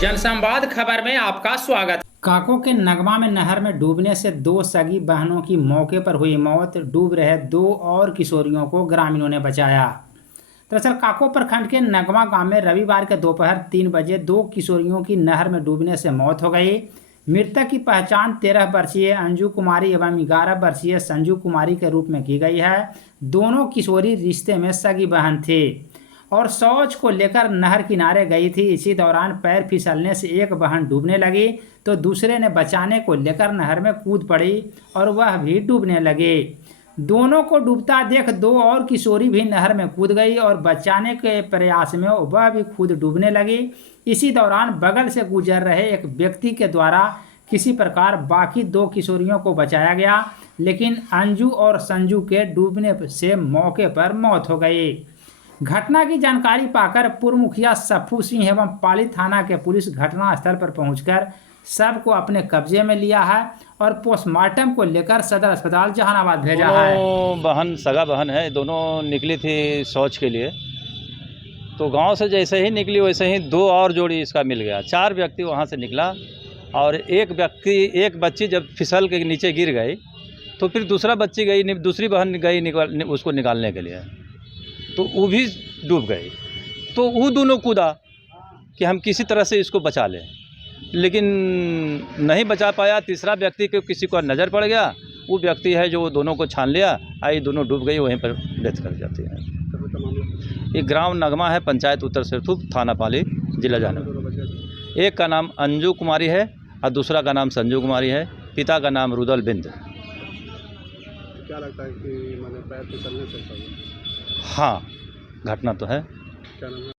जनसंवाद खबर में आपका स्वागत। काको के नगमा में नहर में डूबने से 2 सगी बहनों की मौके पर हुई मौत। डूब रहे 2 और किशोरियों को ग्रामीणों ने बचाया। दरअसल काको प्रखंड के नगमा गांव में रविवार के दोपहर 3 बजे 2 किशोरियों की नहर में डूबने से मौत हो गई। मृतक की पहचान 13 वर्षीय अंजू कुमारी एवं 11 वर्षीय संजू कुमारी के रूप में की गई है। दोनों किशोरी रिश्ते में सगी बहन थी और शौच को लेकर नहर किनारे गई थी। इसी दौरान पैर फिसलने से एक बहन डूबने लगी तो दूसरे ने बचाने को लेकर नहर में कूद पड़ी और वह भी डूबने लगे। दोनों को डूबता देख 2 और किशोरी भी नहर में कूद गई और बचाने के प्रयास में वह भी खुद डूबने लगी। इसी दौरान बगल से गुजर रहे एक व्यक्ति के द्वारा किसी प्रकार बाकी 2 किशोरियों को बचाया गया, लेकिन अंजू और संजू के डूबने से मौके पर मौत हो गई। घटना की जानकारी पाकर पूर्व मुखिया सप्पू सिंह एवं पाली थाना के पुलिस घटनास्थल पर पहुंचकर शव को अपने कब्जे में लिया है और पोस्टमार्टम को लेकर सदर अस्पताल जहानाबाद भेजा है। बहन सगा बहन है, दोनों निकली थी शौच के लिए। तो गांव से जैसे ही निकली वैसे ही 2 और जोड़ी इसका मिल गया। 4 व्यक्ति वहां से निकला और एक बच्ची जब फिसल के नीचे गिर गई तो फिर दूसरा बच्ची गई, दूसरी बहन गई उसको निकालने के लिए, तो वो भी डूब गई। तो वो दोनों कूदा कि हम किसी तरह से इसको बचा लें, लेकिन नहीं बचा पाया। तीसरा व्यक्ति को किसी को नज़र पड़ गया, वो व्यक्ति है जो दोनों को छान लिया, आई दोनों डूब गई, वहीं पर डेथ कर जाती है। ये ग्राम नगमा है, पंचायत उत्तर सिरथुप, थाना पाली, जिला जहानाबाद। एक का नाम अंजू कुमारी है और दूसरा का नाम संजू कुमारी है। पिता का नाम रुदल बिंद। क्या लगता है कि मैंने पैर फिसलने से? हाँ, घटना तो है। क्या नाम है?